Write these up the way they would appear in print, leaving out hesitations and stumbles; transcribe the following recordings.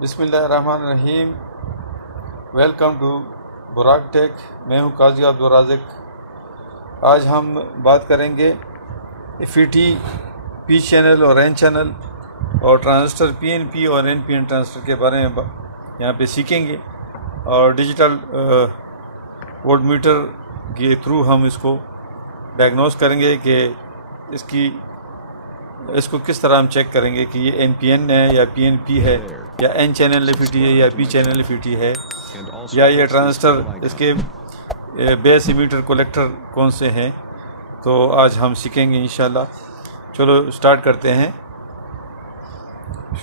बिस्मिल्लाहिर्रहमानिर्रहीम। Welcome to बुराक take. मैं हूँ काजी अब्दुल राज़िक। आज हम बात करेंगे एफईटी पी चैनल और एन चैनल और ट्रांजिस्टर पीएनपी और एनपीएन ट्रांजिस्टर के बारे में यहाँ पे सीखेंगे और डिजिटल वोल्ट मीटर के थ्रू हम इसको डायग्नोस करेंगे कि इसको किस तरह हम चेक करेंगे कि ये एनपीएन है या पीएनपी है या एन चैनल एफईटी है या पी चैनल एफईटी है या ये ट्रांजिस्टर इसके बेस इमीटर कलेक्टर कौन से हैं। तो आज हम सीखेंगे इंशाल्लाह। चलो स्टार्ट करते हैं,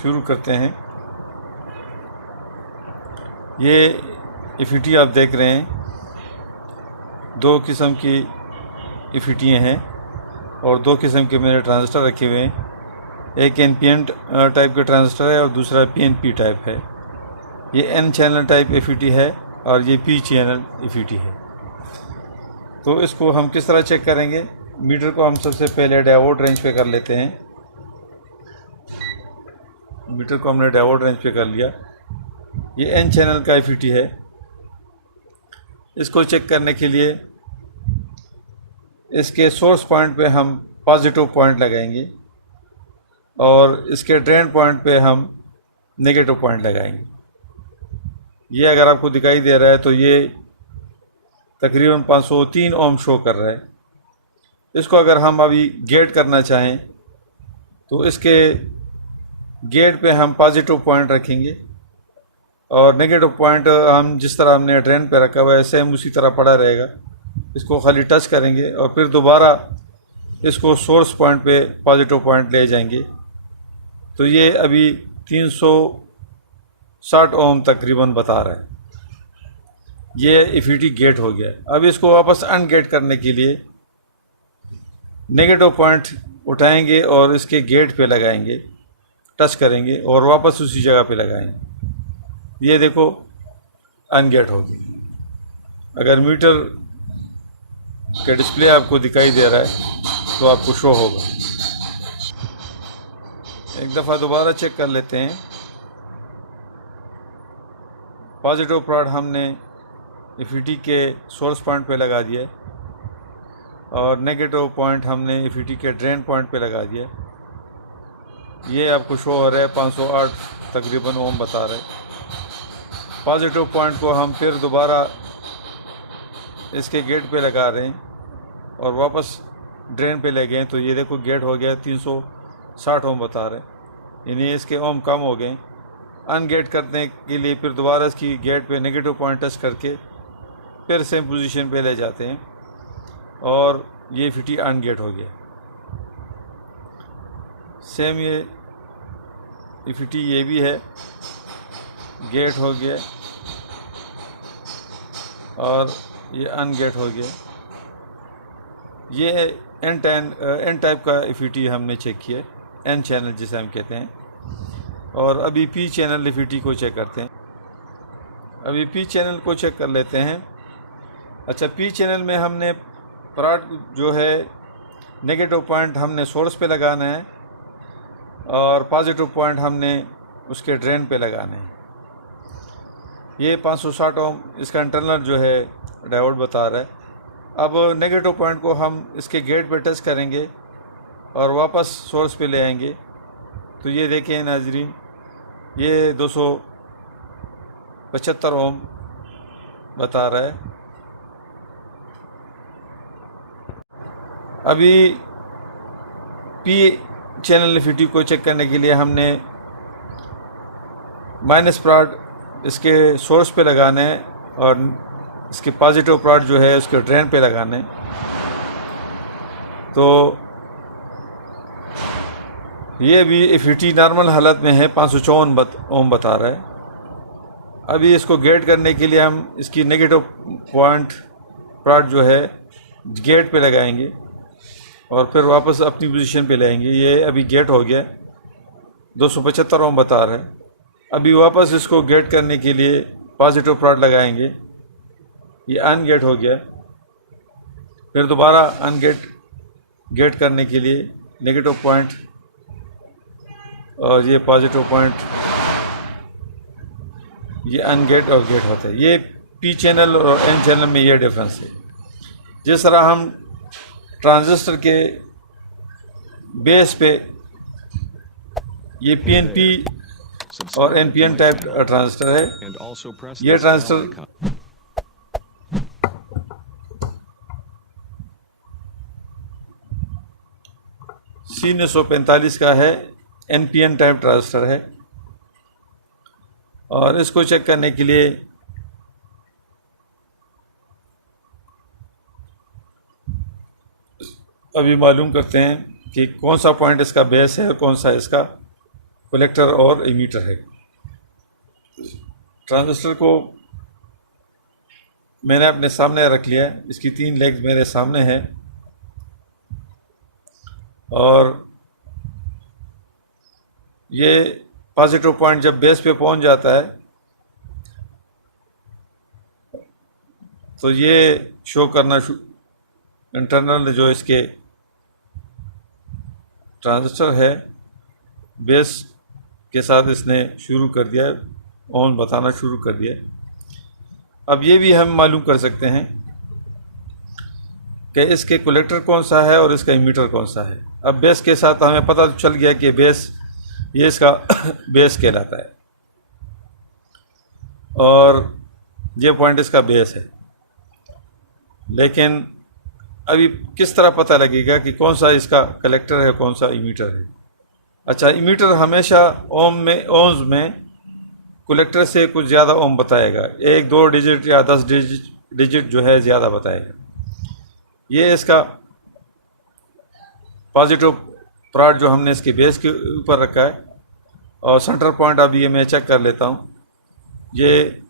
शुरू करते हैं। ये एफईटी आप देख रहे हैं, दो किस्म की एफईटीयाँ हैं और दो किस्म के मेरे ट्रांजिस्टर रखे हुए हैं। एक एनपीएन टाइप का ट्रांजिस्टर है और दूसरा पीएनपी टाइप है। ये एन चैनल टाइप एफईटी है और ये पी चैनल एफईटी है। तो इसको हम किस तरह चेक करेंगे? मीटर को हम सबसे पहले डायोड रेंज पे कर लेते हैं। मीटर को हमने डायोड रेंज पे कर लिया। ये एन चैनल का एफईटी है। इसको चेक करने के लिए इसके सोर्स पॉइंट पे हम पॉजिटिव पॉइंट लगाएंगे और इसके ड्रेन पॉइंट पे हम नेगेटिव पॉइंट लगाएंगे। ये अगर आपको दिखाई दे रहा है तो ये तकरीबन 503 ओम शो कर रहा है। इसको अगर हम अभी गेट करना चाहें तो इसके गेट पे हम पॉजिटिव पॉइंट रखेंगे और नेगेटिव पॉइंट हम जिस तरह हमने ड्रेन पे रखा हुआ है सेम उसी तरह पड़ा रहेगा। इसको खाली टच करेंगे और फिर दोबारा इसको सोर्स पॉइंट पे पॉजिटिव पॉइंट ले जाएंगे। तो ये अभी 360 ओम तकरीबन बता रहा है। ये एफईटी गेट हो गया। अब इसको वापस अनगेट करने के लिए नेगेटिव पॉइंट उठाएंगे और इसके गेट पे लगाएंगे, टच करेंगे और वापस उसी जगह पे लगाएंगे। ये देखो अनगेट हो गई। अगर मीटर का डिस्प्ले आपको दिखाई दे रहा है तो आपको शो होगा। एक दफ़ा दोबारा चेक कर लेते हैं। पॉजिटिव प्लॉट हमने एफईटी के सोर्स पॉइंट पे लगा दिया और नेगेटिव पॉइंट हमने एफईटी के ड्रेन पॉइंट पे लगा दिया। ये आपको शो हो रहा है 508 तकरीबन ओम बता रहा है। पॉजिटिव पॉइंट को हम फिर दोबारा इसके गेट पे लगा रहे हैं और वापस ड्रेन पे ले गए तो ये देखो गेट हो गया 360 ओम बता रहे हैं, यानी इसके ओम कम हो गए। अनगेट करने के लिए फिर दोबारा इसकी गेट पे नेगेटिव पॉइंट टच करके फिर सेम पोजीशन पे ले जाते हैं और ये एफईटी अनगेट हो गया। सेम ये एफईटी ये भी है, गेट हो गया और ये अनगेट हो गया। ये एन टाइप का एफईटी हमने चेक किया, एन चैनल जिसे हम कहते हैं। और अभी पी चैनल एफईटी को चेक करते हैं। अभी पी चैनल को चेक कर लेते हैं। अच्छा, पी चैनल में हमने प्लॉट जो है नेगेटिव पॉइंट हमने सोर्स पे लगाना है और पॉजिटिव पॉइंट हमने उसके ड्रेन पे लगाना है। ये 560 ओम इसका इंटरनल जो है डायोड बता रहा है। अब नेगेटिव पॉइंट को हम इसके गेट पे टच करेंगे और वापस सोर्स पे ले आएंगे तो ये देखें नाजरीन, ये 275 ओम बता रहा है। अभी पी चैनल एफईटी को चेक करने के लिए हमने माइनस प्लॉट इसके सोर्स पे लगाना है और इसके पॉजिटिव प्लॉट जो है उसके ड्रेन पे लगाना है। तो ये भी एफईटी नॉर्मल हालत में है, 554 ओम बता रहा है। अभी इसको गेट करने के लिए हम इसकी नेगेटिव पॉइंट प्लॉट जो है गेट पे लगाएंगे और फिर वापस अपनी पोजीशन पे लाएंगे। ये अभी गेट हो गया, 275 ओम बता रहा है। अभी वापस इसको गेट करने के लिए पॉजिटिव प्लॉट लगाएंगे, ये अनगेट हो गया। फिर दोबारा गेट करने के लिए नेगेटिव पॉइंट और ये पॉजिटिव पॉइंट ये अन गेट और गेट होता है। ये पी चैनल और एन चैनल में ये डिफरेंस है। जिस तरह हम ट्रांजिस्टर के बेस पे ये पीएनपी और एनपीएन टाइप ट्रांजिस्टर है। ये ट्रांजिस्टर C945 का है, एनपीएन टाइप ट्रांजिस्टर है। और इसको चेक करने के लिए अभी मालूम करते हैं कि कौन सा पॉइंट इसका बेस है और कौन सा इसका कलेक्टर और इमीटर है। ट्रांजिस्टर को मैंने अपने सामने रख लिया है, इसकी 3 लेग्स मेरे सामने है और ये पॉजिटिव पॉइंट जब बेस पे पहुंच जाता है तो ये शो करना इंटरनल जो इसके ट्रांजिस्टर है बेस के साथ इसने शुरू कर दिया, ऑन बताना शुरू कर दिया। अब ये भी हम मालूम कर सकते हैं कि इसके कलेक्टर कौन सा है और इसका इमीटर कौन सा है। अब बेस के साथ हमें पता चल गया कि बेस ये इसका बेस कहलाता है और ये पॉइंट इसका बेस है। लेकिन अभी किस तरह पता लगेगा कि कौन सा इसका कलेक्टर है कौन सा इमीटर है। अच्छा, इमीटर हमेशा ओम्स में कलेक्टर से कुछ ज़्यादा ओम बताएगा, 1-2 डिजिट या 10 डिजिट जो है ज़्यादा बताएगा। ये इसका पॉजिटिव प्लॉट जो हमने इसके बेस के ऊपर रखा है और सेंटर पॉइंट अभी ये मैं चेक कर लेता हूँ। ये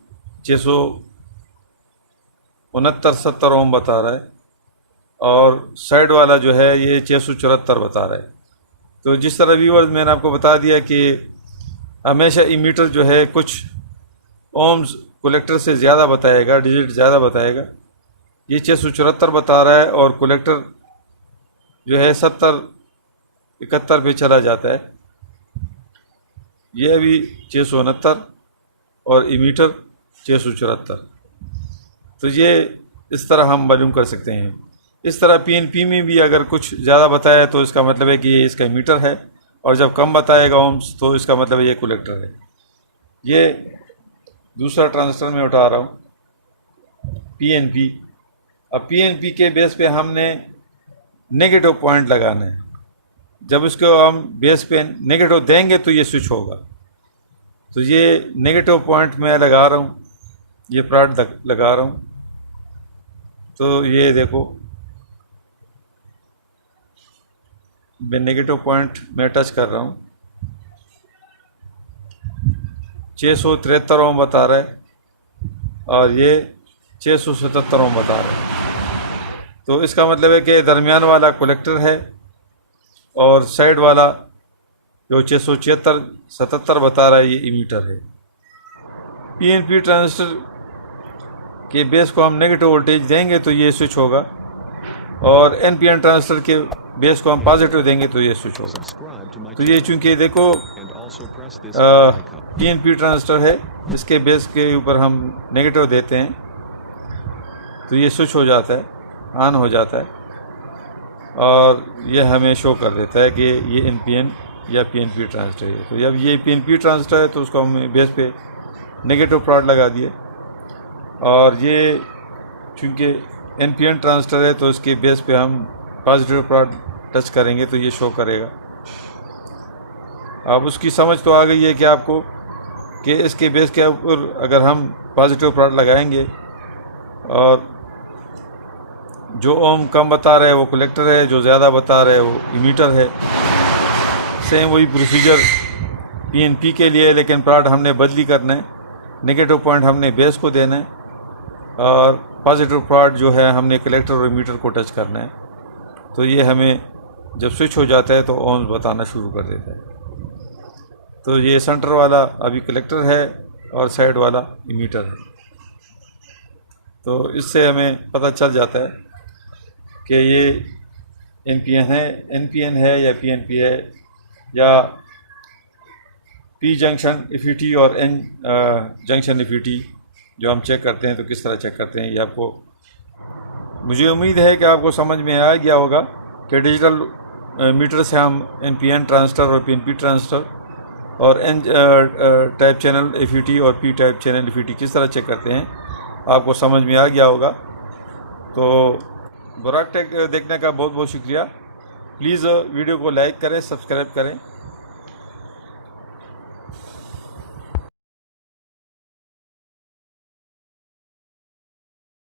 669-70 ओम बता रहा है और साइड वाला जो है ये 674 बता रहा है। तो जिस तरह व्यूअर्स मैंने आपको बता दिया कि हमेशा इमीटर जो है कुछ ओम्स कलेक्टर से ज़्यादा बताएगा, डिजिट ज़्यादा बताएगा। ये 674 बता रहा है और कलेक्टर जो है 70-71 पे चला जाता है। ये अभी 669 और इमीटर 674। तो ये इस तरह हम मालूम कर सकते हैं। इस तरह पीएनपी में भी अगर कुछ ज़्यादा बताया तो इसका मतलब है कि ये इसका इमीटर है और जब कम बताएगा ओम्स तो इसका मतलब ये कलेक्टर है। ये दूसरा ट्रांजिस्टर में उठा रहा हूँ पीएनपी। अब पीएनपी के बेस पे हमने नेगेटिव पॉइंट लगाना है। जब इसको हम बेस पे नेगेटिव देंगे तो ये स्विच होगा। तो ये नेगेटिव पॉइंट मैं लगा रहा हूँ, ये प्लॉट लगा रहा हूँ। तो ये देखो मैं नेगेटिव पॉइंट में टच कर रहा हूँ। 673 ओम बता रहा है और ये 677 ओम बता रहा है। तो इसका मतलब है कि दरमियान वाला कलेक्टर है और साइड वाला जो 677 बता रहा है ये इमीटर है। पीएनपी ट्रांजिस्टर के बेस को हम नेगेटिव वोल्टेज देंगे तो ये स्विच होगा और एनपीएन ट्रांजिस्टर के बेस को हम पॉजिटिव देंगे तो ये स्विच होगा। तो ये चूंकि देखो पीएनपी ट्रांजिस्टर है, इसके बेस के ऊपर हम नेगेटिव देते हैं तो ये स्विच हो जाता है, ऑन हो जाता है और ये हमें शो कर देता है कि ये एनपीएन या पीएनपी ट्रांजिस्टर है। तो जब ये पीएनपी ट्रांजिस्टर है तो उसको हम बेस पे नेगेटिव प्लॉट लगा दिए और ये चूँकि एनपीएन ट्रांजिस्टर है तो इसके बेस पे हम पॉजिटिव प्लॉट टच करेंगे तो ये शो करेगा। अब उसकी समझ तो आ गई है कि आपको कि इसके बेस के ऊपर अगर हम पॉजिटिव प्लॉट लगाएंगे और जो ओम कम बता रहे हैं वो कलेक्टर है, जो ज़्यादा बता रहे हैं वो इमीटर है। सेम वही प्रोसीजर पीएनपी के लिए, लेकिन प्लॉट हमने बदली करना है। नेगेटिव पॉइंट हमने बेस को देना है और पॉजिटिव प्लॉट जो है हमने कलेक्टर और इमीटर को टच करना है। तो ये हमें जब स्विच हो जाता है तो ओम्स बताना शुरू कर देता है। तो ये सेंटर वाला अभी कलेक्टर है और साइड वाला इमीटर है। तो इससे हमें पता चल जाता है कि ये एनपीएन है या पीएनपी है या पी जंक्शन इफिटी और एन जंक्शन इफिटी जो हम चेक करते हैं तो किस तरह चेक करते हैं, ये आपको, मुझे उम्मीद है कि आपको समझ में आ गया होगा कि डिजिटल मीटर से हम NPN ट्रांजिस्टर और PNP ट्रांजिस्टर और N टाइप चैनल इफिटी और P टाइप चैनल इफिटी किस तरह चेक करते हैं, आपको समझ में आ गया होगा। तो बुराक टेक देखने का बहुत बहुत शुक्रिया। प्लीज़ वीडियो को लाइक करें, सब्सक्राइब करें।